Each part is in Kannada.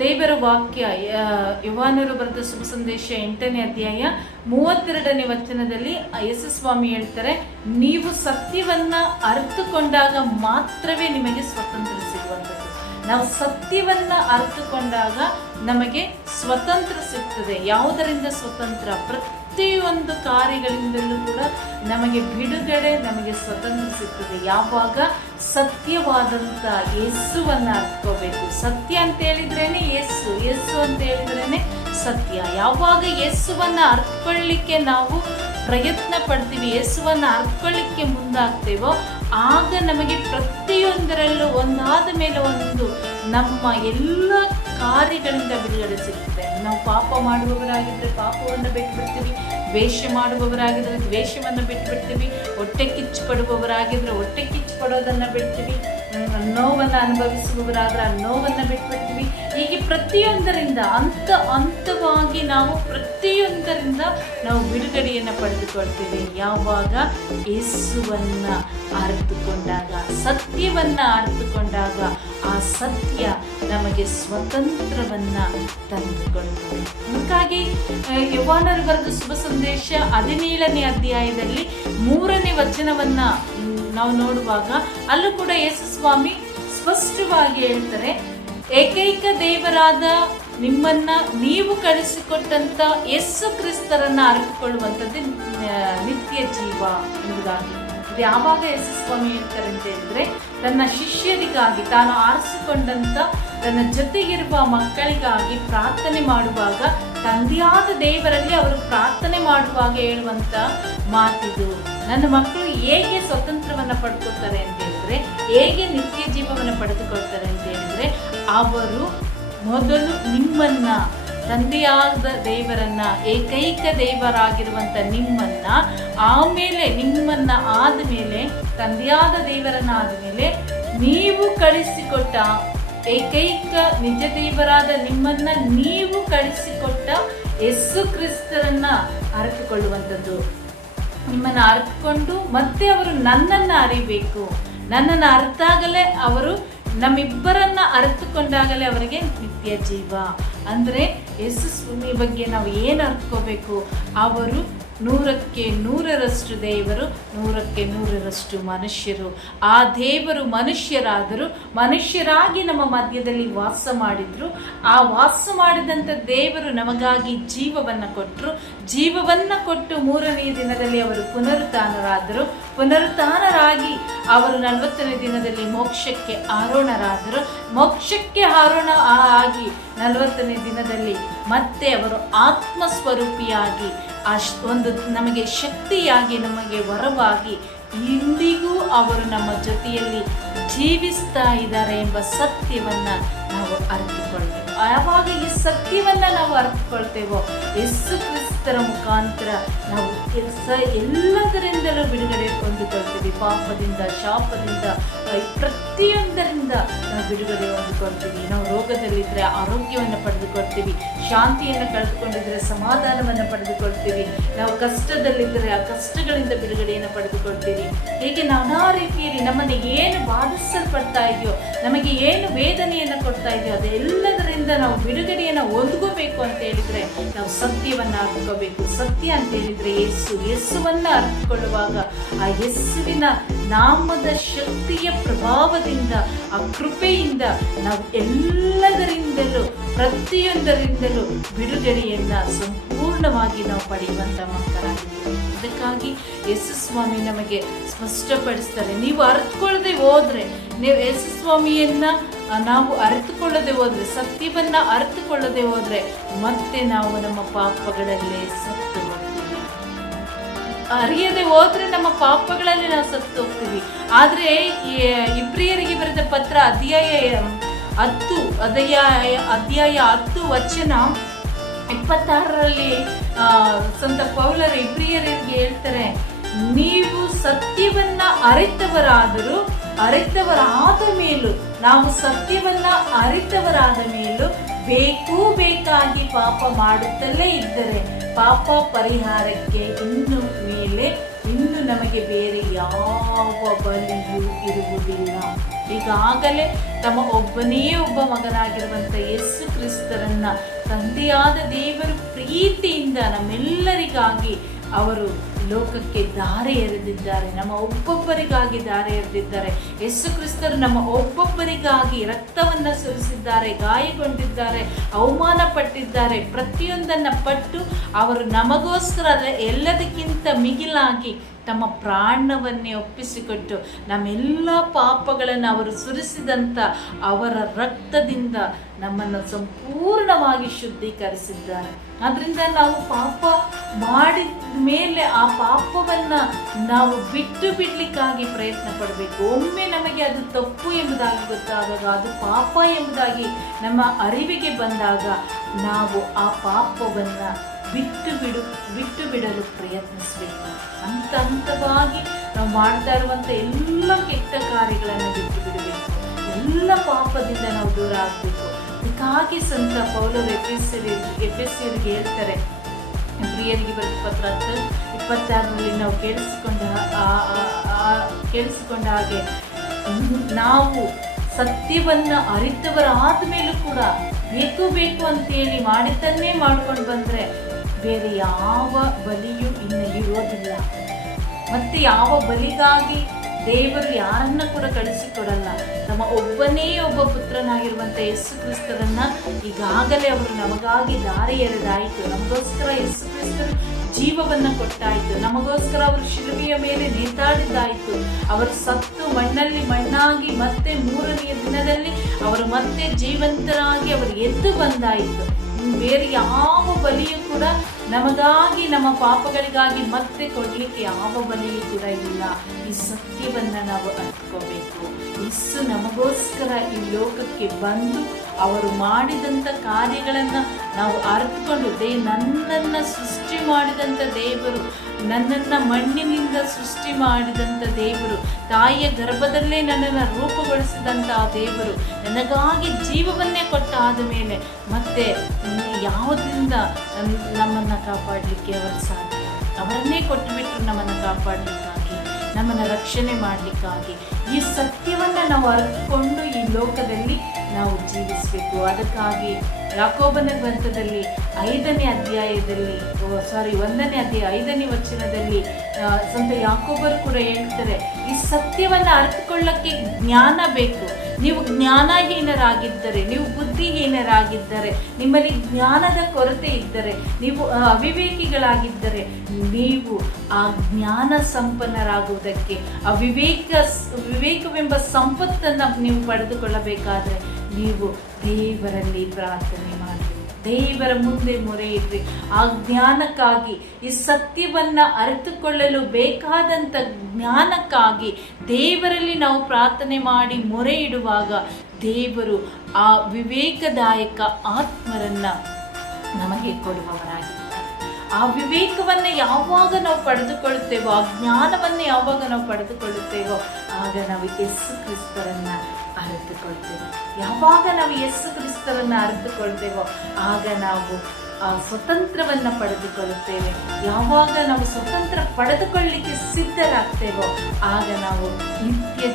ದೇವರ ವಾಕ್ಯ ಯೋಹಾನರು ಬರೆದ ಶುಭ ಸಂದೇಶ 8ನೇ ಅಧ್ಯಾಯ 32ನೇ ವಚನದಲ್ಲಿ ಯೇಸು ಸ್ವಾಮಿ ಹೇಳ್ತಾರೆ, ನೀವು ಸತ್ಯವನ್ನ ಅರಿತುಕೊಂಡಾಗ ಮಾತ್ರವೇ ನಿಮಗೆ ಸ್ವತಂತ್ರ ಸಿಗುವಂಥದ್ದು. ನಾವು ಸತ್ಯವನ್ನ ಅರಿತುಕೊಂಡಾಗ ನಮಗೆ ಸ್ವತಂತ್ರ ಸಿಗ್ತದೆ. ಯಾವುದರಿಂದ ಸ್ವತಂತ್ರ? ಪ್ರತಿಯೊಂದು ಕಾರ್ಯಗಳಿಂದಲೂ ಕೂಡ ನಮಗೆ ಬಿಡುಗಡೆ, ನಮಗೆ ಸ್ವತಂತ್ರ ಸಿಗ್ತದೆ. ಯಾವಾಗ ಸತ್ಯವಾದಂಥ ಯೇಸುವನ್ನ ಅರ್ಥಕೋಬೇಕು. ಸತ್ಯ ಅಂತ ಹೇಳಿದ್ರೇನೆ ಯೇಸು, ಯೇಸು ಅಂತ ಹೇಳಿದ್ರೇನೆ ಸತ್ಯ. ಯಾವಾಗ ಯೇಸುವನ್ನ ಅರ್ಥಕೊಳ್ಳಿಕ್ಕೆ ನಾವು ಪ್ರಯತ್ನ ಪಡ್ತೀವಿ, ಯೇಸುವನ್ನ ಅರ್ಥಕೊಳ್ಳಿಕ್ಕೆ ಮುಂದಾಗ್ತೇವೋ, ಆಗ ನಮಗೆ ಪ್ರತಿಯೊಂದರಲ್ಲೂ ಒಂದಾದ ಮೇಲೆ ಒಂದು ನಮ್ಮ ಎಲ್ಲ ಕಾರ್ಯಗಳಿಂದ ಬಿಡುಗಡೆ ಸಿಗ್ತದೆ. ನಾವು ಪಾಪ ಮಾಡುವವರಾಗಿದ್ದರೆ ಪಾಪವನ್ನು ಬಿಟ್ಟುಬಿಡ್ತೀವಿ, ದ್ವೇಷ ಮಾಡುವವರಾಗಿದ್ದರೆ ದ್ವೇಷವನ್ನು ಬಿಟ್ಟುಬಿಡ್ತೀವಿ, ಹೊಟ್ಟೆ ಕಿಚ್ಚು ಪಡುವವರಾಗಿದ್ದರೆ ಹೊಟ್ಟೆ ಕಿಚ್ಚು ಪಡೋದನ್ನು ಬಿಡ್ತೀವಿ, ನೋವನ್ನು ಅನುಭವಿಸುವವರಾದ್ರೆ ಆ ನೋವನ್ನು ಬಿಟ್ಬಿಡ್ತೀವಿ. ಹೀಗೆ ಪ್ರತಿಯೊಂದರಿಂದ ಹಂತವಾಗಿ ನಾವು ಪ್ರತಿಯೊಂದರಿಂದ ನಾವು ಬಿಡುಗಡೆಯನ್ನು ಪಡೆದುಕೊಳ್ತೀವಿ. ಯಾವಾಗ ಯೇಸುವನ್ನ ಅರಿತುಕೊಂಡಾಗ, ಸತ್ಯವನ್ನ ಅರಿತುಕೊಂಡಾಗ, ಆ ಸತ್ಯ ನಮಗೆ ಸ್ವತಂತ್ರವನ್ನ ತಂದುಕೊಡುತ್ತದೆ. ಹಾಗಾಗಿ ಯೋಹಾನರು ಬರೆದ ಶುಭ ಸಂದೇಶ 17ನೇ ಅಧ್ಯಾಯದಲ್ಲಿ 3ನೇ ವಚನವನ್ನ ನಾವು ನೋಡುವಾಗ ಅಲ್ಲೂ ಕೂಡ ಯೇಸು ಸ್ವಾಮಿ ಸ್ಪಷ್ಟವಾಗಿ ಹೇಳ್ತಾರೆ, ಏಕೈಕ ದೇವರಾದ ನಿಮ್ಮನ್ನ ನೀವು ಕಳಿಸಿಕೊಟ್ಟಂತ ಯೇಸು ಕ್ರಿಸ್ತರನ್ನ ಅರಿತುಕೊಳ್ಳುವಂಥದ್ದು ನಿತ್ಯ ಜೀವ ಎಂಬುದಾಗಿ. ಇದು ಯಾವಾಗ ಯೇಸು ಸ್ವಾಮಿ ಹೇಳ್ತಾರೆ ಅಂತ ಹೇಳಿದ್ರೆ, ತನ್ನ ಶಿಷ್ಯರಿಗಾಗಿ, ತಾನು ಆರಿಸಿಕೊಂಡಂತ ತನ್ನ ಜೊತೆಗಿರುವ ಮಕ್ಕಳಿಗಾಗಿ ಪ್ರಾರ್ಥನೆ ಮಾಡುವಾಗ, ತಂದೆಯಾದ ದೇವರಲ್ಲಿ ಅವರು ಪ್ರಾರ್ಥನೆ ಮಾಡುವಾಗ ಹೇಳುವಂತ ಮಾತಿದು. ನನ್ನ ಮಕ್ಕಳು ಹೇಗೆ ಸ್ವತಂತ್ರವನ್ನು ಪಡ್ಕೊಳ್ತಾರೆ ಅಂತ ಹೇಳಿದ್ರೆ, ಹೇಗೆ ನಿತ್ಯ ಜೀವವನ್ನು ಪಡೆದುಕೊಳ್ತಾರೆ ಅಂತ ಹೇಳಿದ್ರೆ, ಅವರು ಮೊದಲು ನಿಮ್ಮನ್ನ, ತಂದೆಯಾದ ದೇವರನ್ನ, ಏಕೈಕ ದೇವರಾಗಿರುವಂಥ ನಿಮ್ಮನ್ನ, ಆಮೇಲೆ ನಿಮ್ಮನ್ನ ಆದಮೇಲೆ, ತಂದೆಯಾದ ದೇವರನ್ನ ಆದಮೇಲೆ ನೀವು ಕಳಿಸಿಕೊಟ್ಟ ಏಕೈಕ ನಿಜ ದೇವರಾದ ನಿಮ್ಮನ್ನ ನೀವು ಕಳಿಸಿಕೊಟ್ಟ ಯೇಸು ಕ್ರಿಸ್ತರನ್ನ ಅರಿತುಕೊಳ್ಳುವಂಥದ್ದು. ನಿಮ್ಮನ್ನು ಅರಿತುಕೊಂಡು ಮತ್ತೆ ಅವರು ನನ್ನನ್ನು ಅರಿಬೇಕು. ನನ್ನನ್ನು ಅರ್ಥಾಗಲೇ ಅವರು, ನಮ್ಮಿಬ್ಬರನ್ನ ಅರಿತುಕೊಂಡಾಗಲೇ ಅವರಿಗೆ ನಿತ್ಯ ಜೀವ. ಅಂದರೆ ಯೇಸು ಸ್ವಾಮಿ ಬಗ್ಗೆ ನಾವು ಏನು ಅರ್ಥಕೋಬೇಕು? ಅವರು 100ಕ್ಕೆ 100ರಷ್ಟು ದೇವರು, 100ಕ್ಕೆ 100ರಷ್ಟು ಮನುಷ್ಯರು. ಆ ದೇವರು ಮನುಷ್ಯರಾದರು, ಮನುಷ್ಯರಾಗಿ ನಮ್ಮ ಮಧ್ಯದಲ್ಲಿ ವಾಸ ಮಾಡಿದ್ರು. ಆ ವಾಸ ಮಾಡಿದಂಥ ದೇವರು ನಮಗಾಗಿ ಜೀವವನ್ನು ಕೊಟ್ಟರು. ಜೀವವನ್ನು ಕೊಟ್ಟು 3ನೇ ದಿನದಲ್ಲಿ ಅವರು ಪುನರುತ್ಥಾನರಾದರು. ಪುನರುತ್ಥಾನರಾಗಿ ಅವರು 40ನೇ ದಿನದಲ್ಲಿ ಮೋಕ್ಷಕ್ಕೆ ಆರೋಹಣರಾದರು. ಮೋಕ್ಷಕ್ಕೆ ಆರೋಹಣ ಆಗಿ 40ನೇ ದಿನದಲ್ಲಿ ಮತ್ತೆ ಅವರು ಆತ್ಮಸ್ವರೂಪಿಯಾಗಿ ಒಂದು ನಮಗೆ ಶಕ್ತಿಯಾಗಿ, ನಮಗೆ ವರವಾಗಿ ಇಂದಿಗೂ ಅವರು ನಮ್ಮ ಜೊತೆಯಲ್ಲಿ ಜೀವಿಸ್ತಾ ಇದ್ದಾರೆ ಎಂಬ ಸತ್ಯವನ್ನು ನಾವು ಅರಿತುಕೊಳ್ತೇವೆ. ಯಾವಾಗ ಈ ಸತ್ಯವನ್ನು ನಾವು ಅರಿತುಕೊಳ್ತೇವೋ, ಯೇಸು ಕ್ರಿಸ್ತರ ಮುಖಾಂತರ ನಾವು ಎಲ್ಲದರಿಂದಲೂ ಬಿಡುಗಡೆ ಹೊಂದಿಕೊಳ್ತೀವಿ. ಪಾಪದಿಂದ, ಶಾಪದಿಂದ, ಪ್ರತಿಯೊಂದರಿಂದ ನಾವು ಬಿಡುಗಡೆ ಹೊಂದಿಕೊಳ್ತೀವಿ. ನಾವು ರೋಗದಲ್ಲಿದ್ದರೆ ಆರೋಗ್ಯವನ್ನು ಪಡೆದುಕೊಳ್ತೀವಿ, ಶಾಂತಿಯನ್ನು ಕಳೆದುಕೊಂಡಿದ್ದರೆ ಸಮಾಧಾನವನ್ನು ಪಡೆದುಕೊಳ್ತೀವಿ, ನಾವು ಕಷ್ಟದಲ್ಲಿದ್ದರೆ ಆ ಕಷ್ಟಗಳಿಂದ ಬಿಡುಗಡೆಯನ್ನು ಪಡೆದುಕೊಳ್ತೀವಿ. ಹೀಗೆ ನಾನಾ ರೀತಿಯಲ್ಲಿ ನಮ್ಮನ್ನು ಏನು ಬಾಧಿಸಲ್ಪಡ್ತಾ ಇದೆಯೋ, ನಮಗೆ ಏನು ವೇದನೆಯನ್ನು ಕೊಡ್ತಾ ಇದೆಯೋ, ಅದೆಲ್ಲದರಿಂದ ನಾವು ಬಿಡುಗಡೆಯನ್ನು ಹೊಂದ್ಕೋಬೇಕು ಅಂತ ಹೇಳಿದರೆ ನಾವು ಸತ್ಯವನ್ನು ಅರಿತುಕೋಬೇಕು. ಸತ್ಯ ಅಂತ ಹೇಳಿದರೆ ಯೇಸುವನ್ನ ಅರಿತುಕೊಳ್ಳುವಾಗ ಆ ಯೇಸುವಿನ ನಾಮದ ಶಕ್ತಿಯ ಪ್ರಭಾವದಿಂದ, ಆ ಕೃಪೆಯಿಂದ ನಾವು ಎಲ್ಲದರಿಂದಲೂ ಪ್ರತಿಯೊಂದರಿಂದಲೂ ಬಿಡುಗಡೆಯನ್ನು ಸಂಪೂರ್ಣವಾಗಿ ನಾವು ಪಡೆಯುವಂಥ ಮಕ್ಕಳಾಗಿದ್ದೀವಿ. ಅದಕ್ಕಾಗಿ ಯೇಸು ಸ್ವಾಮಿ ನಮಗೆ ಸ್ಪಷ್ಟಪಡಿಸ್ತಾರೆ, ನೀವು ಅರಿತುಕೊಳ್ಳದೆ ಹೋದರೆ, ನೀವು ಯೇಸು ಸ್ವಾಮಿಯನ್ನ ನಾವು ಅರಿತುಕೊಳ್ಳದೆ ಹೋದರೆ, ಸತ್ಯವನ್ನ ಅರಿತುಕೊಳ್ಳದೆ ಹೋದರೆ ಮತ್ತೆ ನಾವು ನಮ್ಮ ಪಾಪಗಳಲ್ಲೇ ಸತ್ತು ಹೋಗ್ತೀವಿ. ಅರಿಯದೆ ಹೋದ್ರೆ ನಮ್ಮ ಪಾಪಗಳಲ್ಲಿ ನಾವು ಸತ್ತು ಹೋಗ್ತೀವಿ. ಆದರೆ ಇಬ್ರಿಯರಿಗೆ ಬರೆದ ಪತ್ರ ಅಧ್ಯಾಯ 10 ವಚನ 26ರಲ್ಲಿ ಸಂತ ಪೌಲರು ಇಬ್ರಿಯರಿಗೆ ಹೇಳ್ತಾರೆ, ನೀವು ಸತ್ಯವನ್ನ ಅರಿತವರಾದ ಮೇಲೂ, ನಾವು ಸತ್ಯವನ್ನ ಅರಿತವರಾದ ಮೇಲೂ ಬೇಕಾಗಿ ಪಾಪ ಮಾಡುತ್ತಲೇ ಇದ್ದರೆ ಪಾಪ ಪರಿಹಾರಕ್ಕೆ ಇನ್ನು ನಮಗೆ ಬೇರೆ ಯಾವ ಬಲಿಯೂ ಇರುವುದಿಲ್ಲ. ಈಗಾಗಲೇ ತಮ್ಮ ಒಬ್ಬನೇ ಒಬ್ಬ ಮಗನಾಗಿರುವಂಥ ಯೇಸು ಕ್ರಿಸ್ತರನ್ನ ತಂದೆಯಾದ ದೇವರು ಪ್ರೀತಿಯಿಂದ ನಮ್ಮೆಲ್ಲರಿಗಾಗಿ ಅವರು ಲೋಕಕ್ಕೆ ದಾರಿ ಎರೆದಿದ್ದಾರೆ. ನಮ್ಮ ಒಬ್ಬೊಬ್ಬರಿಗಾಗಿ ದಾರಿ ಎರೆದಿದ್ದಾರೆ. ಯೇಸು ಕ್ರಿಸ್ತರು ನಮ್ಮ ಒಬ್ಬೊಬ್ಬರಿಗಾಗಿ ರಕ್ತವನ್ನು ಸುರಿಸಿದ್ದಾರೆ, ಗಾಯಗೊಂಡಿದ್ದಾರೆ, ಅವಮಾನ ಪಟ್ಟಿದ್ದಾರೆ. ಪ್ರತಿಯೊಂದನ್ನು ಪಟ್ಟು ಅವರು ನಮಗೋಸ್ಕರ ಎಲ್ಲದಕ್ಕಿಂತ ಮಿಗಿಲಾಗಿ ತಮ್ಮ ಪ್ರಾಣವನ್ನೇ ಒಪ್ಪಿಸಿಕೊಟ್ಟು ನಮ್ಮೆಲ್ಲ ಪಾಪಗಳನ್ನು ಅವರು ಸುರಿಸಿದಂಥ ಅವರ ರಕ್ತದಿಂದ ನಮ್ಮನ್ನು ಸಂಪೂರ್ಣವಾಗಿ ಶುದ್ಧೀಕರಿಸಿದ್ದಾರೆ. ಆದ್ದರಿಂದ ನಾವು ಪಾಪ ಮಾಡಿದ ಮೇಲೆ ಆ ಪಾಪವನ್ನು ನಾವು ಬಿಟ್ಟು ಬಿಡಲಿಕ್ಕಾಗಿ ಪ್ರಯತ್ನ ಪಡಬೇಕು. ಒಮ್ಮೆ ನಮಗೆ ಅದು ತಪ್ಪು ಎಂಬುದಾಗಿ ಗೊತ್ತಾದಾಗ, ಅದು ಪಾಪ ಎಂಬುದಾಗಿ ನಮ್ಮ ಅರಿವಿಗೆ ಬಂದಾಗ ನಾವು ಆ ಪಾಪವನ್ನು ಬಿಟ್ಟು ಬಿಡಲು ಪ್ರಯತ್ನಿಸಬೇಕು. ಹಂತವಾಗಿ ನಾವು ಮಾಡ್ತಾ ಇರುವಂಥ ಎಲ್ಲ ಕೆಟ್ಟ ಕಾರ್ಯಗಳನ್ನು ಬಿಟ್ಟು ಬಿಡಬೇಕು. ಎಲ್ಲ ಪಾಪದಿಂದ ನಾವು ದೂರ ಆಗಬೇಕು. ಅದಕ್ಕಾಗಿ ಸಂತ ಪೌಲರು ಎಫೆಸಿಯರಿಗೆ ಹೇಳ್ತಾರೆ, ಪ್ರಿಯರಿಗೆ ಬರೆದ ಪತ್ರ 26 ನಾವು ಕೇಳಿಸಿಕೊಂಡ ಹಾಗೆ ನಾವು ಸತ್ಯವನ್ನು ಅರಿತವರಾದ ಮೇಲೂ ಕೂಡ ಬೇಕು ಅಂತೇಳಿ ಮಾಡಿದ್ದನ್ನೇ ಮಾಡ್ಕೊಂಡು ಬಂದರೆ ಬೇರೆ ಯಾವ ಬಲಿಯೂ ಇನ್ನು ಇರೋದಿಲ್ಲ. ಮತ್ತೆ ಯಾವ ಬಲಿಗಾಗಿ ದೇವರು ಯಾರನ್ನ ಕೂಡ ಕಳಿಸಿಕೊಡಲ್ಲ. ನಮ್ಮ ಒಬ್ಬನೇ ಒಬ್ಬ ಪುತ್ರನಾಗಿರುವಂಥ ಯೇಸು ಕ್ರಿಸ್ತರನ್ನ ಈಗಾಗಲೇ ಅವರು ನಮಗಾಗಿ ದಾರಿ ಎರೆದಾಯಿತು. ನಮಗೋಸ್ಕರ ಯೇಸು ಕ್ರಿಸ್ತರು ಜೀವವನ್ನು ಕೊಟ್ಟಾಯಿತು. ನಮಗೋಸ್ಕರ ಅವರು ಶಿಲುಬೆಯ ಮೇಲೆ ನೇತಾಡಿದ್ದಾಯಿತು. ಅವರು ಸತ್ತು ಮಣ್ಣಲ್ಲಿ ಮಣ್ಣಾಗಿ ಮತ್ತೆ 3ನೆಯ ದಿನದಲ್ಲಿ ಅವರು ಮತ್ತೆ ಜೀವಂತರಾಗಿ ಅವರು ಎದ್ದು ಬಂದಾಯಿತು. ಬೇರೆ ಯಾವ ಬಲಿಯೂ ಕೂಡ ನಮಗಾಗಿ, ನಮ್ಮ ಪಾಪಗಳಿಗಾಗಿ ಮತ್ತೆ ಕೊಡಲಿಕ್ಕೆ ಯಾವ ಬಲಿಯೂ ಕೂಡ ಇಲ್ಲ. ಈ ಸತ್ಯವನ್ನು ನಾವು ಅರ್ಥಕೋಬೇಕು. ಯೇಸು ನಮಗೋಸ್ಕರ ಈ ಲೋಕಕ್ಕೆ ಬಂದು ಅವರು ಮಾಡಿದಂಥ ಕಾರ್ಯಗಳನ್ನು ನಾವು ಅರ್ಥಕೊಂಡು, ನನ್ನನ್ನು ಸೃಷ್ಟಿ ಮಾಡಿದಂಥ ದೇವರು, ನನ್ನನ್ನು ಮಣ್ಣಿನಿಂದ ಸೃಷ್ಟಿ ಮಾಡಿದಂಥ ದೇವರು, ತಾಯಿಯ ಗರ್ಭದಲ್ಲೇ ನನ್ನನ್ನು ರೂಪುಗೊಳಿಸಿದಂಥ ದೇವರು ನನಗಾಗಿ ಜೀವವನ್ನೇ ಕೊಟ್ಟಾದ ಮೇಲೆ ಮತ್ತೆ ಯಾವುದರಿಂದ ನಮ್ಮನ್ನು ಕಾಪಾಡಲಿಕ್ಕೆ ಅವರು ಸಾಧ್ಯ? ಅವರನ್ನೇ ಕೊಟ್ಟುಬಿಟ್ರು ನಮ್ಮನ್ನು ಕಾಪಾಡಲಿಕ್ಕಾಗಿ, ನಮ್ಮನ್ನು ರಕ್ಷಣೆ ಮಾಡಲಿಕ್ಕಾಗಿ. ಈ ಸತ್ಯವನ್ನು ನಾವು ಅರಿತುಕೊಂಡು ಈ ಲೋಕದಲ್ಲಿ ನಾವು ಜೀವಿಸಬೇಕು. ಅದಕ್ಕಾಗಿ ಯಾಕೋಬನ ಗ್ರಂಥದಲ್ಲಿ 1ನೇ ಅಧ್ಯಾಯದಲ್ಲಿ 5ನೇ ವಚನದಲ್ಲಿ ಸಂತ ಯಾಕೋಬರು ಕೂಡ ಹೇಳ್ತಾರೆ, ಈ ಸತ್ಯವನ್ನು ಅರಿತುಕೊಳ್ಳಕ್ಕೆ ಜ್ಞಾನ ಬೇಕು. ನೀವು ಜ್ಞಾನಹೀನರಾಗಿದ್ದರೆ, ನೀವು ಬುದ್ಧಿಹೀನರಾಗಿದ್ದರೆ, ನಿಮ್ಮಲ್ಲಿ ಜ್ಞಾನದ ಕೊರತೆ ಇದ್ದರೆ, ನೀವು ಅವಿವೇಕಿಗಳಾಗಿದ್ದರೆ, ನೀವು ಆ ಜ್ಞಾನ ಸಂಪನ್ನರಾಗುವುದಕ್ಕೆ, ಆ ವಿವೇಕವೆಂಬ ಸಂಪತ್ತನ್ನು ನೀವು ಪಡೆದುಕೊಳ್ಳಬೇಕಾದ್ರೆ ನೀವು ದೇವರಲ್ಲಿ ಪ್ರಾರ್ಥನೆ ಮಾಡಿ, ದೇವರ ಮುಂದೆ ಮೊರೆ ಇಡ್ರಿ. ಆ ಜ್ಞಾನಕ್ಕಾಗಿ, ಈ ಸತ್ಯವನ್ನು ಅರಿತುಕೊಳ್ಳಲು ಬೇಕಾದಂಥ ಜ್ಞಾನಕ್ಕಾಗಿ ದೇವರಲ್ಲಿ ನಾವು ಪ್ರಾರ್ಥನೆ ಮಾಡಿ ಮೊರೆ ಇಡುವಾಗ ದೇವರು ಆ ವಿವೇಕದಾಯಕ ಆತ್ಮರನ್ನು ನಮಗೆ ಕೊಡುವವರಾಗಿದ್ದಾರೆ. ಆ ವಿವೇಕವನ್ನು ಯಾವಾಗ ನಾವು ಪಡೆದುಕೊಳ್ಳುತ್ತೇವೋ, ಆ ಜ್ಞಾನವನ್ನು ಯಾವಾಗ ನಾವು ಪಡೆದುಕೊಳ್ಳುತ್ತೇವೋ ಆಗ ನಾವು ಯೇಸು ಕ್ರಿಸ್ತರನ್ನು ಅರಿತುಕೊಳ್ತೇವೆ. ಯಾವಾಗ ನಾವು ಯೇಸು ಕ್ರಿಸ್ತರನ್ನು ಅರಿತುಕೊಳ್ತೇವೋ ಆಗ ನಾವು ಸ್ವತಂತ್ರವನ್ನು ಪಡೆದುಕೊಳ್ಳುತ್ತೇವೆ. ಯಾವಾಗ ನಾವು ಸ್ವತಂತ್ರ ಪಡೆದುಕೊಳ್ಳಲಿಕ್ಕೆ ಸಿದ್ಧರಾಗ್ತೇವೋ ಆಗ ನಾವು ನಿತ್ಯ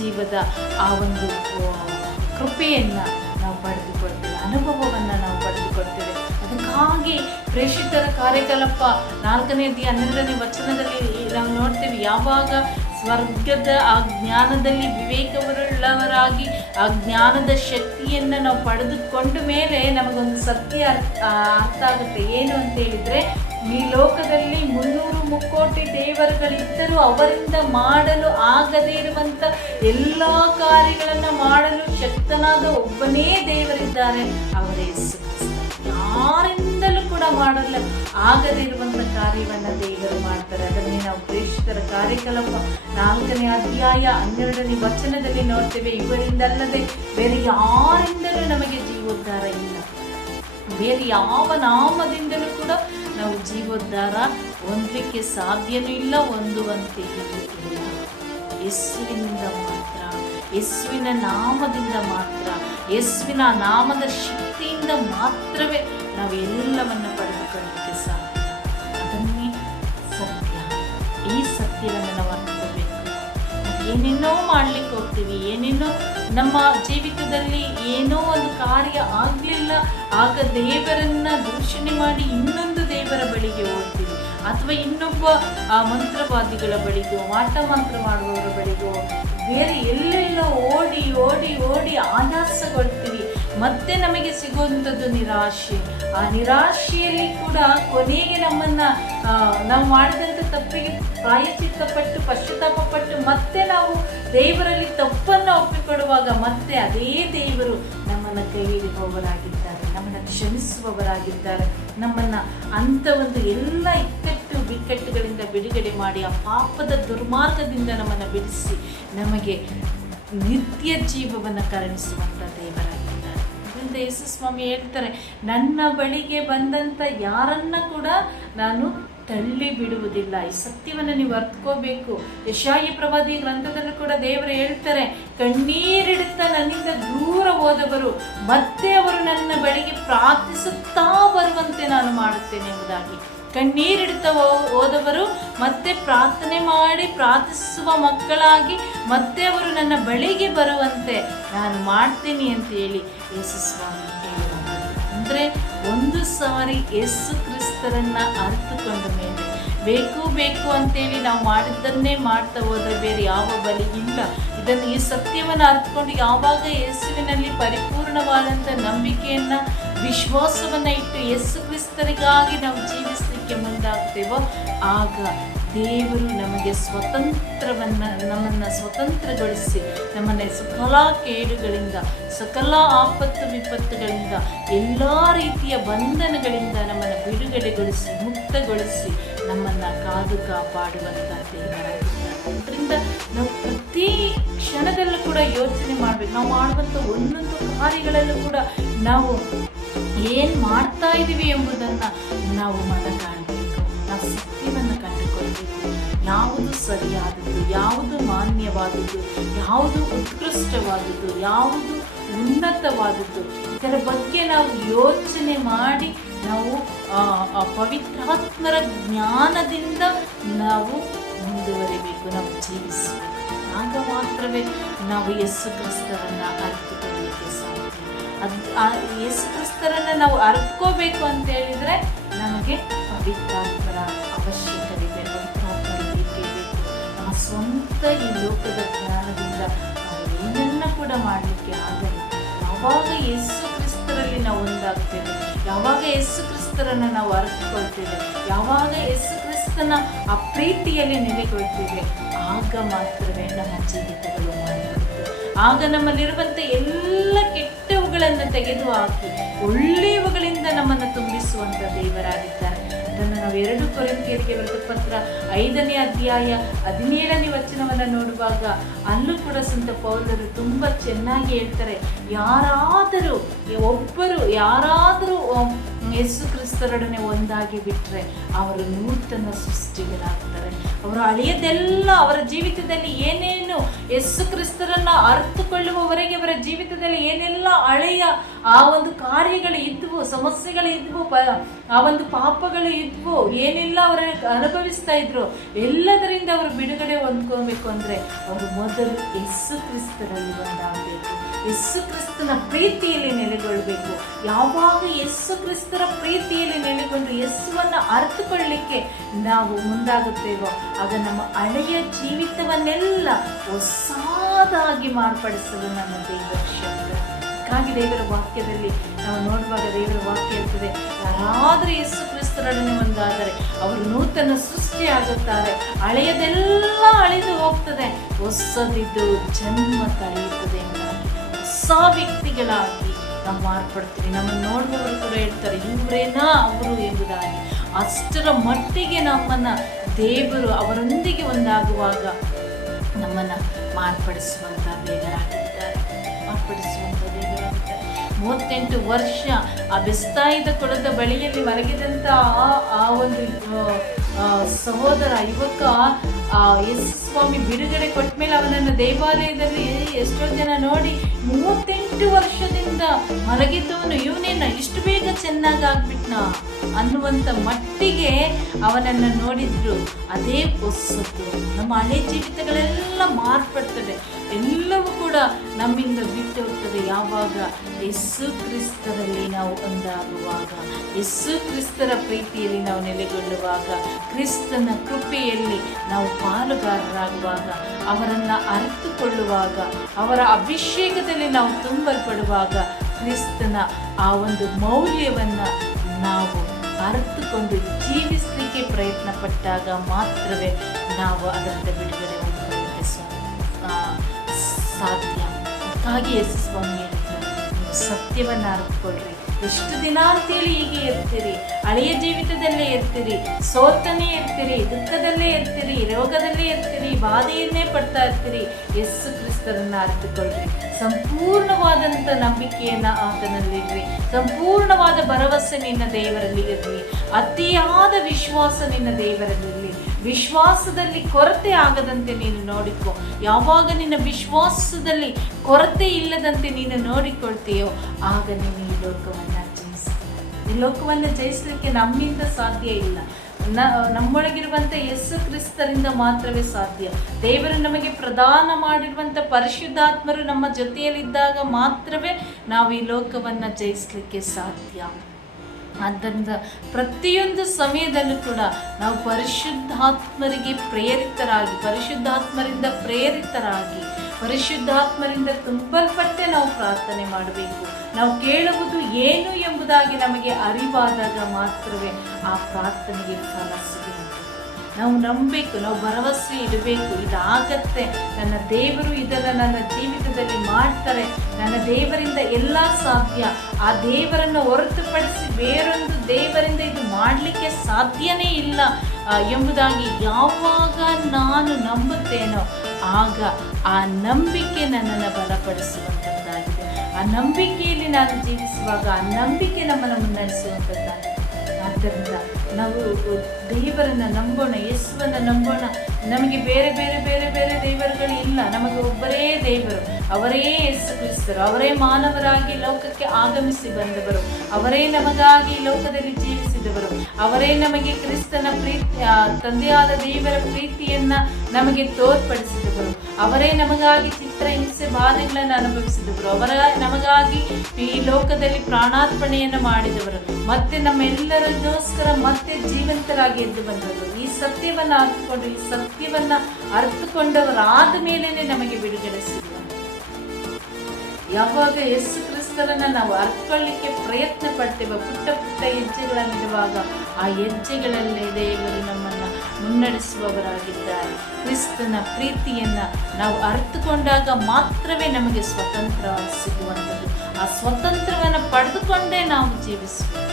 ಜೀವದ ಆ ಒಂದು ಕೃಪೆಯನ್ನು ನಾವು ಪಡೆದುಕೊಳ್ತೇವೆ, ಅನುಭವವನ್ನು ನಾವು ಪಡೆದುಕೊಳ್ತೇವೆ. ಅದಕ್ಕಾಗಿ ಪ್ರೇಷಿತರ ಕಾರ್ಯಕಲಾಪ 4ನೇ ಅಧ್ಯಾಯ 12ನೇ ವಚನದಲ್ಲಿ ನಾವು ನೋಡ್ತೇವೆ, ಯಾವಾಗ ಸ್ವರ್ಗದ ಆ ಜ್ಞಾನದಲ್ಲಿ ವಿವೇಕವುಳ್ಳವರಾಗಿ ಆ ಜ್ಞಾನದ ಶಕ್ತಿಯನ್ನು ನಾವು ಪಡೆದುಕೊಂಡ ಮೇಲೆ ನಮಗೊಂದು ಸತ್ಯ ಅರ್ಥ ಆಗುತ್ತೆ. ಏನು ಅಂತ ಹೇಳಿದರೆ, ಈ ಲೋಕದಲ್ಲಿ 300 ಮುಕ್ಕೋಟಿ ದೇವರುಗಳಿದ್ದರೂ ಅವರಿಂದ ಮಾಡಲು ಆಗದೇ ಇರುವಂಥ ಎಲ್ಲ ಕಾರ್ಯಗಳನ್ನು ಮಾಡಲು ಶಕ್ತನಾದ ಒಬ್ಬನೇ ದೇವರಿದ್ದಾರೆ, ಅವರೇ ಯೇಸು ಕ್ರಿಸ್ತ. ಯಾರಿಂದಲೂ ಕೂಡ ಮಾಡಲು ಆಗದೇ ಇರುವಂಥ ಕಾರ್ಯವನ್ನು ದೇವರು ಮಾಡ್ತಾರೆ. ಅದನ್ನೇ ನಾವು ಪ್ರೇಷಿತರ ಕಾರ್ಯಕಲಾಪ 4ನೇ ಅಧ್ಯಾಯ 12ನೇ ವಚನದಲ್ಲಿ ನೋಡ್ತೇವೆ. ಇವರಿಂದಲ್ಲದೆ ಬೇರೆ ಯಾರಿಂದಲೂ ನಮಗೆ ಜೀವೋದ್ಧಾರ ಇಲ್ಲ, ಬೇರೆ ಯಾವ ನಾಮದಿಂದಲೂ ಕೂಡ ನಾವು ಜೀವೋದ್ಧಾರ ಹೊಂದಲಿಕ್ಕೆ ಸಾಧ್ಯನೂ ಇಲ್ಲ, ಹೊಂದುವಂತೆಯೂ ಇಲ್ಲ. ಯೇಸುವಿನಿಂದ ಮಾತ್ರ, ಯೇಸುವಿನ ನಾಮದಿಂದ ಮಾತ್ರ, ಯೇಸುವಿನ ನಾಮದ ಶಕ್ತಿಯಿಂದ ಮಾತ್ರವೇ ನಾವು ಎಲ್ಲವನ್ನು ಪಡೆದುಕೊಳ್ಳಲಿಕ್ಕೆ ಸಾಧ್ಯ. ಅದನ್ನೇ ಸತ್ಯ. ಈ ಸತ್ಯವನ್ನು ನಾವು ಅರ್ಥಬೇಕು. ಏನೇನೋ ಮಾಡ್ಲಿಕ್ಕೆ ಹೋಗ್ತೀವಿ, ಏನೇನೋ ನಮ್ಮ ಜೀವಿತದಲ್ಲಿ ಏನೋ ಒಂದು ಕಾರ್ಯ ಆಗಲಿಲ್ಲ, ಆಗ ದೇವರನ್ನ ದೂಷಣೆ ಮಾಡಿ ಇನ್ನೊಂದು ದೇವರ ಬಳಿಗೆ ಹೋಗ್ತೀವಿ, ಅಥವಾ ಇನ್ನೊಬ್ಬ ಮಂತ್ರವಾದಿಗಳ ಬಳಿಗೋ, ಮಾಟ ಮಂತ್ರ ಮಾಡುವವರ ಬಳಿಗೋ, ಬೇರೆ ಎಲ್ಲೆಲ್ಲ ಓಡಿ ಓಡಿ ಓಡಿ ಆಯಾಸಗೊಳ್ತೀವಿ. ಮತ್ತೆ ನಮಗೆ ಸಿಗುವಂಥದ್ದು ನಿರಾಶೆ. ಆ ನಿರಾಶೆಯಲ್ಲಿ ಕೂಡ ಕೊನೆಗೆ ನಾವು ಮಾಡಿದಂಥ ತಪ್ಪಿಗೆ ಪ್ರಾಯಶ್ಚಿತ್ತಪಟ್ಟು ಪಶ್ಚಾತ್ತಾಪಪಟ್ಟು ಮತ್ತೆ ನಾವು ದೇವರಲ್ಲಿ ತಪ್ಪನ್ನು ಒಪ್ಪಿಕೊಡುವಾಗ ಮತ್ತೆ ಅದೇ ದೇವರು ನಮ್ಮನ್ನು ಕೈ ಹಿಡಿಯುವವರಾಗಿದ್ದಾರೆ, ನಮ್ಮನ್ನು ಕ್ಷಮಿಸುವವರಾಗಿದ್ದಾರೆ. ನಮ್ಮನ್ನು ಅಂಥ ಒಂದು ಎಲ್ಲ ಬಿಕ್ಕಟ್ಟುಗಳಿಂದ ಬಿಡುಗಡೆ ಮಾಡಿ ಆ ಪಾಪದ ದುರ್ಮಾರ್ಗದಿಂದ ನಮ್ಮನ್ನು ಬಿಡಿಸಿ ನಮಗೆ ನಿತ್ಯ ಜೀವವನ್ನು ಕರುಣಿಸುವಂಥ ದೇವರಾಗಿದ್ದಾರೆ. ಅದರಿಂದ ಯೇಸು ಸ್ವಾಮಿ ಹೇಳ್ತಾರೆ, ನನ್ನ ಬಳಿಗೆ ಬಂದಂಥ ಯಾರನ್ನ ಕೂಡ ನಾನು ತಳ್ಳಿ ಬಿಡುವುದಿಲ್ಲ. ಈ ಸತ್ಯವನ್ನು ನೀವು ಅರ್ಥಕೋಬೇಕು. ಯೆಶಾಯ ಪ್ರವಾದಿ ಗ್ರಂಥದಲ್ಲೂ ಕೂಡ ದೇವರು ಹೇಳ್ತಾರೆ, ಕಣ್ಣೀರಿಡುತ್ತಾ ನನ್ನಿಂದ ದೂರ ಹೋದವರು ಮತ್ತೆ ಅವರು ನನ್ನ ಬಳಿಗೆ ಪ್ರಾರ್ಥಿಸುತ್ತಾ ಬರುವಂತೆ ನಾನು ಮಾಡುತ್ತೇನೆ ಎಂಬುದಾಗಿ. ಕಣ್ಣೀರಿಡುತ್ತಾ ಹೋದವರು ಮತ್ತೆ ಪ್ರಾರ್ಥನೆ ಮಾಡಿ ಪ್ರಾರ್ಥಿಸುವ ಮಕ್ಕಳಾಗಿ ಮತ್ತೆ ಅವರು ನನ್ನ ಬಳಿಗೆ ಬರುವಂತೆ ನಾನು ಮಾಡ್ತೀನಿ ಅಂತ ಹೇಳಿ ಯೇಸು ಸ್ವಾಮಿ ಹೇಳುವಂಥದ್ದು. ಅಂದರೆ ಒಂದು ಸಾರಿ ಯೇಸು ಕ್ರಿಸ್ತರನ್ನ ಅರ್ಥಕೊಂಡ ಮೇಲೆ ಬೇಕು ಅಂತೇಳಿ ನಾವು ಮಾಡಿದ್ದನ್ನೇ ಮಾಡ್ತಾ ಹೋದರೆ ಬೇರೆ ಯಾವ ಬಲಿ ಇಲ್ಲ. ಈ ಸತ್ಯವನ್ನು ಅರ್ಥಕೊಂಡು ಯಾವಾಗ ಯೇಸುವಿನಲ್ಲಿ ಪರಿಪೂರ್ಣವಾದಂಥ ನಂಬಿಕೆಯನ್ನು ವಿಶ್ವಾಸವನ್ನು ಇಟ್ಟು ಯೇಸು ಕ್ರಿಸ್ತರಿಗಾಗಿ ನಾವು ಜೀವಿಸಲಿಕ್ಕೆ ಮುಂದಾಗ್ತೇವೋ ಆಗ ದೇವರು ನಮಗೆ ನಮ್ಮನ್ನು ಸ್ವತಂತ್ರಗೊಳಿಸಿ ನಮ್ಮನ್ನು ಸಕಲ ಕೇಡುಗಳಿಂದ, ಸಕಲ ಆಪತ್ತು ವಿಪತ್ತುಗಳಿಂದ, ಎಲ್ಲ ರೀತಿಯ ಬಂಧನಗಳಿಂದ ನಮ್ಮನ್ನು ಬಿಡುಗಡೆಗೊಳಿಸಿ ಮುಕ್ತಗೊಳಿಸಿ ನಮ್ಮನ್ನು ಕಾದು ಕಾಪಾಡುವಂಥ ದೇವರಾಗಿದ್ದಾರೆ. ಅದರಿಂದ ನಾವು ಪ್ರತಿ ಕ್ಷಣದಲ್ಲೂ ಕೂಡ ಯೋಚನೆ ಮಾಡಬೇಕು. ನಾವು ಮಾಡುವಂಥ ಒಂದೊಂದು ಕಾರ್ಯಗಳಲ್ಲೂ ಕೂಡ ನಾವು ಏನು ಮಾಡ್ತಾ ಇದ್ದೀವಿ ಎಂಬುದನ್ನು ನಾವು ಮನಗಾಣಬೇಕು. ನಾವು ಸತ್ಯವನ್ನು ಕಂಡುಕೊಳ್ಬೇಕು. ಯಾವುದು ಸರಿಯಾದದ್ದು, ಯಾವುದು ಮಾನ್ಯವಾದದ್ದು, ಯಾವುದು ಉತ್ಕೃಷ್ಟವಾದದ್ದು, ಯಾವುದು ಉನ್ನತವಾದದ್ದು, ಇದರ ಬಗ್ಗೆ ನಾವು ಯೋಚನೆ ಮಾಡಿ ನಾವು ಪವಿತ್ರಾತ್ಮರ ಜ್ಞಾನದಿಂದ ನಾವು ಮುಂದುವರಿಬೇಕು, ನಾವು ಜೀವಿಸಬೇಕು. ಆಗ ಮಾತ್ರವೇ ನಾವು ಯೇಸು ಕ್ರಿಸ್ತರನ್ನು ಅರ್ಥಕೊಳ್ಳಲಿಕ್ಕೆ ಸಾಧ್ಯ. ಯೇಸು ಕ್ರಿಸ್ತರನ್ನು ನಾವು ಅರ್ಥಕೋಬೇಕು ಅಂತ ಹೇಳಿದರೆ ನಮಗೆ ಪವಿತ್ರಾತ್ಮರ ಅವಶ್ಯಕತೆ, ಪವಿತ್ರಾತ್ಮರ ಬೇಕೇ ಬೇಕು. ನಮ್ಮ ಸ್ವಂತ ಈ ಲೋಕದ ಜ್ಞಾನದಿಂದ ನಾವು ಏನನ್ನ ಕೂಡ ಮಾಡಲಿಕ್ಕೆ ಆಗಲ್ಲ. ಯಾವಾಗ ಯೇಸು ಕ್ರಿಸ್ತರಲ್ಲಿ ನಾವು ಒಂದಾಗ್ತೇವೆ, ಯಾವಾಗ ಯೇಸು ಕ್ರಿಸ್ತರನ್ನು ನಾವು ಅರ್ಥಕೊಳ್ತೇವೆ, ಯಾವಾಗ ಯೇಸು ಕ್ರಿಸ್ತನ ಆ ಪ್ರೀತಿಯಲ್ಲಿ ನೆಲೆಗೊಳ್ತೇವೆ, ಆಗ ಮಾತ್ರವೇ ನಮ್ಮ ಜೀವಿತಗಳು ಮಾರ್ಪಡುತ್ತವೆ. ಆಗ ನಮ್ಮಲ್ಲಿರುವಂಥ ಎಲ್ಲ ಕೆಟ್ಟವುಗಳನ್ನು ತೆಗೆದುಹಾಕಿ ಒಳ್ಳೆಯವುಗಳಿಂದ ನಮ್ಮನ್ನು ತುಂಬಿಸುವಂಥ ದೇವರಾಗಿದ್ದಾರೆ. ಅದನ್ನು ನಾವು 2 ಕೊರಿಂಥಿಯರಿಗೆ ಬರೆದ ಪತ್ರ 5ನೇ ಅಧ್ಯಾಯ 17ನೇ ವಚನವನ್ನು ನೋಡುವಾಗ ಅಲ್ಲೂ ಕೂಡ ಸಂತ ಪೌಲರು ತುಂಬ ಚೆನ್ನಾಗಿ ಹೇಳ್ತಾರೆ, ಯಾರಾದರೂ ಯೇಸು ಕ್ರಿಸ್ತರೊಡನೆ ಒಂದಾಗಿ ಬಿಟ್ಟರೆ ಅವರು ನೂತನ ಸೃಷ್ಟಿಗಳಾಗ್ತಾರೆ. ಅವರು ಹಳೆಯದೆಲ್ಲ ಅವರ ಜೀವಿತದಲ್ಲಿ ಏನೇನು ಯೇಸು ಕ್ರಿಸ್ತರನ್ನು ಅರ್ಥಕೊಳ್ಳುವವರೆಗೆ ಅವರ ಜೀವಿತದಲ್ಲಿ ಏನೆಲ್ಲ ಹಳೆಯ ಆ ಒಂದು ಕಾರ್ಯಗಳು ಇದ್ವು, ಸಮಸ್ಯೆಗಳು ಇದ್ವು, ಆ ಒಂದು ಪಾಪಗಳು ಇದ್ವು, ಏನೆಲ್ಲ ಅವರ ಅನುಭವಿಸ್ತಾ ಇದ್ರು, ಎಲ್ಲದರಿಂದ ಅವರು ಬಿಡುಗಡೆ ಹೊಂದ್ಕೋಬೇಕು ಅಂದರೆ ಅವರು ಮೊದಲು ಯೇಸು ಕ್ರಿಸ್ತರಲ್ಲಿ ಒಂದಾಗಬೇಕು, ಯೇಸು ಕ್ರಿಸ್ತನ ಪ್ರೀತಿಯಲ್ಲಿ ನೆಲೆಗೊಳ್ಳಬೇಕು. ಯಾವಾಗ ಯೇಸು ಕ್ರಿಸ್ತರ ಪ್ರೀತಿಯಲ್ಲಿ ನೆಲೆಗೊಂಡು ಯೇಸುವನ್ನು ಅರ್ಥಕೊಳ್ಳಲಿಕ್ಕೆ ನಾವು ಮುಂದಾಗುತ್ತೇವೋ ಆಗ ನಮ್ಮ ಹಳೆಯ ಜೀವಿತವನ್ನೆಲ್ಲ ಹೊಸದಾಗಿ ಮಾರ್ಪಡಿಸಲು ನಮ್ಮ ದೇವರ ಶಕ್ತಿ. ಹಾಗಾಗಿ ದೇವರ ವಾಕ್ಯದಲ್ಲಿ ನಾವು ನೋಡುವಾಗ ದೇವರ ವಾಕ್ಯ ಹೇಳ್ತದೆ, ಯಾರಾದರೂ ಯೇಸು ಕ್ರಿಸ್ತರೊಡನೆ ಒಂದಾದರೆ ಅವರು ನೂತನ ಸೃಷ್ಟಿಯಾಗುತ್ತಾರೆ, ಹಳೆಯದೆಲ್ಲ ಅಳಿದು ಹೋಗ್ತದೆ, ಹೊಸದಿದ್ದು ಜನ್ಮ ತಳೆಯುತ್ತದೆ ಎಂಬುದಾಗಿ ಹೊಸ ವ್ಯಕ್ತಿಗಳಾಗಿ ನಾವು ಮಾರ್ಪಡ್ತೀವಿ. ನಮ್ಮನ್ನು ನೋಡುವವರು ಕೂಡ ಹೇಳ್ತಾರೆ, ಇವರೇನಾ ಅವರು ಎಂಬುದಾಗಿ. ಅಷ್ಟರ ಮಟ್ಟಿಗೆ ನಮ್ಮನ್ನು ದೇವರು ಅವರೊಂದಿಗೆ ಒಂದಾಗುವಾಗ ನಮ್ಮನ್ನು ಮಾರ್ಪಡಿಸುವಂಥ ದೇವರಾಗಿದ್ದಾರೆ. 38 ವರ್ಷ ಆ ಬೆಸ್ತಾಯಿದ ಕೊಳದ ಬಳಿಯಲ್ಲಿ ಮಲಗಿದಂಥ ಆ ಒಂದು ಸಹೋದರ ಯುವಕ ಯೇಸು ಸ್ವಾಮಿ ಬಿಡುಗಡೆ ಕೊಟ್ಟ ಮೇಲೆ ಅವನನ್ನು ದೇವಾಲಯದಲ್ಲಿ ಎಷ್ಟೋ ಜನ ನೋಡಿ 38 ವರ್ಷದಿಂದ ರೋಗದಿಂದ ಮಲಗಿದ್ದವನು ಇವನೇನ ಇಷ್ಟು ಬೇಗ ಚೆನ್ನಾಗಿ ಆಗ್ಬಿಟ್ನ ಅನ್ನುವಂಥ ಮಟ್ಟಿಗೆ ಅವನನ್ನು ನೋಡಿದ್ರು. ಅದೇ ಹೊಸತು. ನಮ್ಮ ಹಳೆ ಜೀವಿತಗಳೆಲ್ಲ ಮಾರ್ಪಡ್ತವೆ, ಎಲ್ಲವೂ ಕೂಡ ನಮ್ಮಿಂದ ಬಿಟ್ಟು ಹೋಗ್ತದೆ. ಯಾವಾಗ ಯೇಸು ಕ್ರಿಸ್ತರಲ್ಲಿ ನಾವು ಒಂದಾಗುವಾಗ, ಯೇಸು ಕ್ರಿಸ್ತರ ಪ್ರೀತಿಯಲ್ಲಿ ನಾವು ನೆಲೆಗೊಳ್ಳುವಾಗ, ಕ್ರಿಸ್ತನ ಕೃಪೆಯಲ್ಲಿ ನಾವು ಪಾಲುಗಾರರಾಗುವಾಗ, ಅವರನ್ನು ಅರಿತುಕೊಳ್ಳುವಾಗ, ಅವರ ಅಭಿಷೇಕದಲ್ಲಿ ನಾವು ತುಂಬಲ್ಪಡುವಾಗ, ಕ್ರಿಸ್ತನ ಆ ಒಂದು ಮೌಲ್ಯವನ್ನು ನಾವು ಅರಿತುಕೊಂಡು ಜೀವಿಸಲಿಕ್ಕೆ ಪ್ರಯತ್ನ ಪಟ್ಟಾಗ ಮಾತ್ರವೇ ನಾವು ಅದರಿಂದ ಬಿಡುಗಡೆ ಹೊಂದಲಿಕ್ಕೆ ಸಾಧ್ಯ. ಹಾಗಾಗಿ ಯೇಸು ಸ್ವಾಮಿ ಹೇಳಿದ್ರು, ನೀವು ಸತ್ಯವನ್ನು ಅರಿತುಕೊಳ್ಳ್ರಿ. ಎಷ್ಟು ದಿನ ಅಂತೇಳಿ ಹೀಗೆ ಇರ್ತೀರಿ, ಹಳೆಯ ಜೀವಿತದಲ್ಲೇ ಇರ್ತೀರಿ, ಸೋತನೇ ಇರ್ತೀರಿ, ದುಃಖದಲ್ಲೇ ಇರ್ತೀರಿ, ರೋಗದಲ್ಲೇ ಇರ್ತೀರಿ, ಬಾಧೆಯನ್ನೇ ಪಡ್ತಾ ಇರ್ತೀರಿ. ಯೇಸು ಕ್ರಿಸ್ತರನ್ನು ಅರಿತುಕೊಳ್ಳ್ರಿ. ಸಂಪೂರ್ಣವಾದಂಥ ನಂಬಿಕೆಯನ್ನು ಆತನಲ್ಲಿರ್ರಿ. ಸಂಪೂರ್ಣವಾದ ಭರವಸೆ ನಿನ್ನ ದೇವರಲ್ಲಿ ಇರಲಿ. ಅತಿಯಾದ ವಿಶ್ವಾಸ ನಿನ್ನ ದೇವರಲ್ಲಿರಲಿ. ವಿಶ್ವಾಸದಲ್ಲಿ ಕೊರತೆ ಆಗದಂತೆ ನೀನು ನೋಡಿಕೊ. ಯಾವಾಗ ನಿನ್ನ ವಿಶ್ವಾಸದಲ್ಲಿ ಕೊರತೆ ಇಲ್ಲದಂತೆ ನೀನು ನೋಡಿಕೊಳ್ತೀಯೋ ಆಗ ನೀನು ಈ ಲೋಕವನ್ನು ಜಯಿಸ್ತೀಯ. ಈ ಲೋಕವನ್ನು ಜಯಿಸಲಿಕ್ಕೆ ನಮ್ಮಿಂದ ಸಾಧ್ಯ ಇಲ್ಲ. ನಮ್ಮೊಳಗಿರುವಂಥ ಯೇಸು ಕ್ರಿಸ್ತರಿಂದ ಮಾತ್ರವೇ ಸಾಧ್ಯ. ದೇವರು ನಮಗೆ ಪ್ರದಾನ ಮಾಡಿರುವಂಥ ಪರಿಶುದ್ಧಾತ್ಮರು ನಮ್ಮ ಜೊತೆಯಲ್ಲಿದ್ದಾಗ ಮಾತ್ರವೇ ನಾವು ಈ ಲೋಕವನ್ನು ಜಯಿಸಲಿಕ್ಕೆ ಸಾಧ್ಯ. ಆದ್ದರಿಂದ ಪ್ರತಿಯೊಂದು ಸಮಯದಲ್ಲೂ ಕೂಡ ನಾವು ಪರಿಶುದ್ಧಾತ್ಮರಿಗೆ ಪ್ರೇರಿತರಾಗಿ, ಪರಿಶುದ್ಧಾತ್ಮರಿಂದ ತುಂಬಲ್ಪಟ್ಟೆ ನಾವು ಪ್ರಾರ್ಥನೆ ಮಾಡಬೇಕು. ನಾವು ಕೇಳುವುದು ಏನು ಎಂಬುದಾಗಿ ನಮಗೆ ಅರಿವಾದಾಗ ಮಾತ್ರವೇ ಆ ಪ್ರಾರ್ಥನೆಗೆ ಫಲ ಸಿಗುವುದು. ನಾವು ನಂಬಬೇಕು, ನಾವು ಭರವಸೆ ಇಡಬೇಕು. ಇದಾಗತ್ತೆ, ನನ್ನ ದೇವರು ಇದನ್ನು ನನ್ನ ಜೀವಿತದಲ್ಲಿ ಮಾಡ್ತಾರೆ, ನನ್ನ ದೇವರಿಂದ ಎಲ್ಲ ಸಾಧ್ಯ, ಆ ದೇವರನ್ನು ಹೊರತುಪಡಿಸಿ ಬೇರೊಂದು ದೇವರಿಂದ ಇದು ಮಾಡಲಿಕ್ಕೆ ಸಾಧ್ಯನೇ ಇಲ್ಲ ಎಂಬುದಾಗಿ ಯಾವಾಗ ನಾನು ನಂಬುತ್ತೇನೋ ಆಗ ಆ ನಂಬಿಕೆ ನನ್ನನ್ನು ಬಲಪಡಿಸುವಂಥದ್ದಾಗಿದೆ. ಆ ನಂಬಿಕೆಯಲ್ಲಿ ನಾನು ಜೀವಿಸುವಾಗ ಆ ನಂಬಿಕೆ ನಮ್ಮನ್ನು ಮುನ್ನಡೆಸುವಂಥದ್ದಾಗಿದೆ. ಆದ್ದರಿಂದ ನಾವು ದೇವರನ್ನು ನಂಬೋಣ, ಯೇಸುವನ್ನು ನಂಬೋಣ. ನಮಗೆ ಬೇರೆ ಬೇರೆ ಬೇರೆ ಬೇರೆ ದೇವರುಗಳು ಇಲ್ಲ. ನಮಗೆ ಒಬ್ಬರೇ ದೇವರು, ಅವರೇ ಯೇಸು ಕ್ರಿಸ್ತರು. ಅವರೇ ಮಾನವರಾಗಿ ಲೋಕಕ್ಕೆ ಆಗಮಿಸಿ ಬಂದವರು, ಅವರೇ ನಮಗಾಗಿ ಲೋಕದಲ್ಲಿ ಜೀವಿಸಿದವರು, ಅವರೇ ನಮಗೆ ಕ್ರಿಸ್ತನ ಪ್ರೀತಿ, ತಂದೆಯಾದ ದೇವರ ಪ್ರೀತಿಯನ್ನು ನಮಗೆ ತೋರ್ಪಡಿಸಿದವರು, ಅವರೇ ನಮಗಾಗಿ ಚಿತ್ರಹಿಂಸೆ ಬಾಧೆಗಳನ್ನು ಅನುಭವಿಸಿದವರು, ಅವರ ನಮಗಾಗಿ ಈ ಲೋಕದಲ್ಲಿ ಪ್ರಾಣಾರ್ಪಣೆಯನ್ನು ಮಾಡಿದವರು, ಮತ್ತೆ ನಮ್ಮೆಲ್ಲರಿಗೋಸ್ಕರ ಮತ್ತೆ ಜೀವಂತರಾಗಿ ಎದ್ದು ಬಂದವರು. ಈ ಸತ್ಯವನ್ನು ಅರ್ಥಕೊಂಡವರಾದ ಮೇಲೇನೆ ನಮಗೆ ಬಿಡುಗಡೆ ಸಿಗುವ. ಯಾವಾಗ ಯೇಸು ಕ್ರಿಸ್ತರನ್ನು ನಾವು ಅರ್ಥಕೊಳ್ಳಿಕ್ಕೆ ಪ್ರಯತ್ನ ಪಡ್ತೇವೆ, ಪುಟ್ಟ ಪುಟ್ಟ ಹೆಜ್ಜೆಗಳನ್ನಿಡುವಾಗ ಆ ಹೆಜ್ಜೆಗಳಲ್ಲೇ ದೇವರು ನಮ್ಮನ್ನು ಮುನ್ನಡೆಸುವವರಾಗಿದ್ದಾರೆ. ಕ್ರಿಸ್ತನ ಪ್ರೀತಿಯನ್ನು ನಾವು ಅರ್ಥಕೊಂಡಾಗ ಮಾತ್ರವೇ ನಮಗೆ ಸ್ವತಂತ್ರ ಸಿಗುವಂಥದ್ದು. ಆ ಸ್ವತಂತ್ರವನ್ನು ಪಡೆದುಕೊಂಡೇ ನಾವು ಜೀವಿಸಬೇಕು.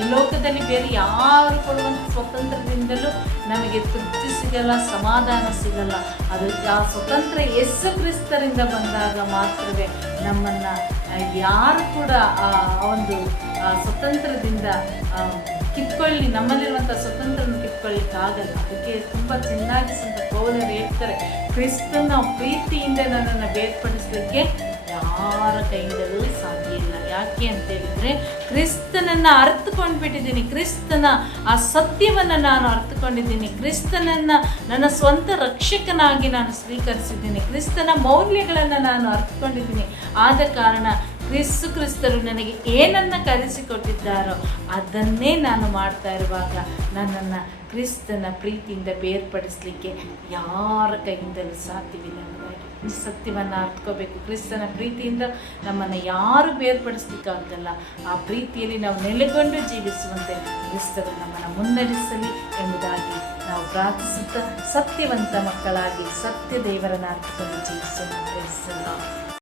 ಈ ಲೋಕದಲ್ಲಿ ಬೇರೆ ಯಾರು ಕೊಡುವಂಥ ಸ್ವತಂತ್ರದಿಂದಲೂ ನಮಗೆ ತೃಪ್ತಿ ಸಿಗಲ್ಲ, ಸಮಾಧಾನ ಸಿಗಲ್ಲ. ಅದು ಆ ಸ್ವತಂತ್ರ ಯೇಸು ಕ್ರಿಸ್ತರಿಂದ ಬಂದಾಗ ಮಾತ್ರವೇ ನಮ್ಮನ್ನು ಯಾರು ಕೂಡ ಆ ಒಂದು ಸ್ವತಂತ್ರದಿಂದ ನಮ್ಮಲ್ಲಿರುವಂಥ ಸ್ವತಂತ್ರನ ಕಿತ್ಕೊಳ್ಳಿಕ್ಕಾಗಲ್ಲ. ಅದಕ್ಕೆ ತುಂಬ ಚೆನ್ನಾಗಿ ಸಂತ ಪೌಲರು ಹೇಳ್ತಾರೆ, ಕ್ರಿಸ್ತನ ಪ್ರೀತಿಯಿಂದ ನನ್ನನ್ನು ಬೇರ್ಪಡಿಸಲಿಕ್ಕೆ ಯಾರ ಕೈಯಿಂದಲೂ ಸಾಧ್ಯ ಇಲ್ಲ. ಯಾಕೆ ಅಂತ ಹೇಳಿದ್ರೆ ಕ್ರಿಸ್ತನನ್ನು ಅರ್ಥಕೊಂಡ್ಬಿಟ್ಟಿದ್ದೀನಿ, ಕ್ರಿಸ್ತನ ಆ ಸತ್ಯವನ್ನು ನಾನು ಅರ್ಥಕೊಂಡಿದ್ದೀನಿ, ಕ್ರಿಸ್ತನನ್ನು ನನ್ನ ಸ್ವಂತ ರಕ್ಷಕನಾಗಿ ನಾನು ಸ್ವೀಕರಿಸಿದ್ದೀನಿ, ಕ್ರಿಸ್ತನ ಮೌಲ್ಯಗಳನ್ನು ನಾನು ಅರ್ಥಕೊಂಡಿದ್ದೀನಿ. ಆದ ಕಾರಣ ಕ್ರಿಸ್ತರು ನನಗೆ ಏನನ್ನು ಕಲಿಸಿಕೊಟ್ಟಿದ್ದಾರೋ ಅದನ್ನೇ ನಾನು ಮಾಡ್ತಾ ಇರುವಾಗ ನನ್ನನ್ನು ಕ್ರಿಸ್ತನ ಪ್ರೀತಿಯಿಂದ ಬೇರ್ಪಡಿಸಲಿಕ್ಕೆ ಯಾರ ಕೈಯಿಂದಲೂ ಸಾಧ್ಯವಿಲ್ಲ. ಈ ಸತ್ಯವನ್ನು ಅರ್ಥಕೋಬೇಕು. ಕ್ರಿಸ್ತನ ಪ್ರೀತಿಯಿಂದ ನಮ್ಮನ್ನು ಯಾರು ಬೇರ್ಪಡಿಸ್ಲಿಕ್ಕಾಗಲ್ಲ. ಆ ಪ್ರೀತಿಯಲ್ಲಿ ನಾವು ನೆಲೆಗೊಂಡು ಜೀವಿಸುವಂತೆ ಕ್ರಿಸ್ತರು ನಮ್ಮನ್ನು ಮುನ್ನಡೆಸಲಿ ಎಂಬುದಾಗಿ ನಾವು ಪ್ರಾರ್ಥಿಸುತ್ತಾ ಸತ್ಯವಂತ ಮಕ್ಕಳಾಗಿ ಸತ್ಯ ದೇವರನ್ನು ಅರ್ಥಕೊಂಡು ಜೀವಿಸೋಣ.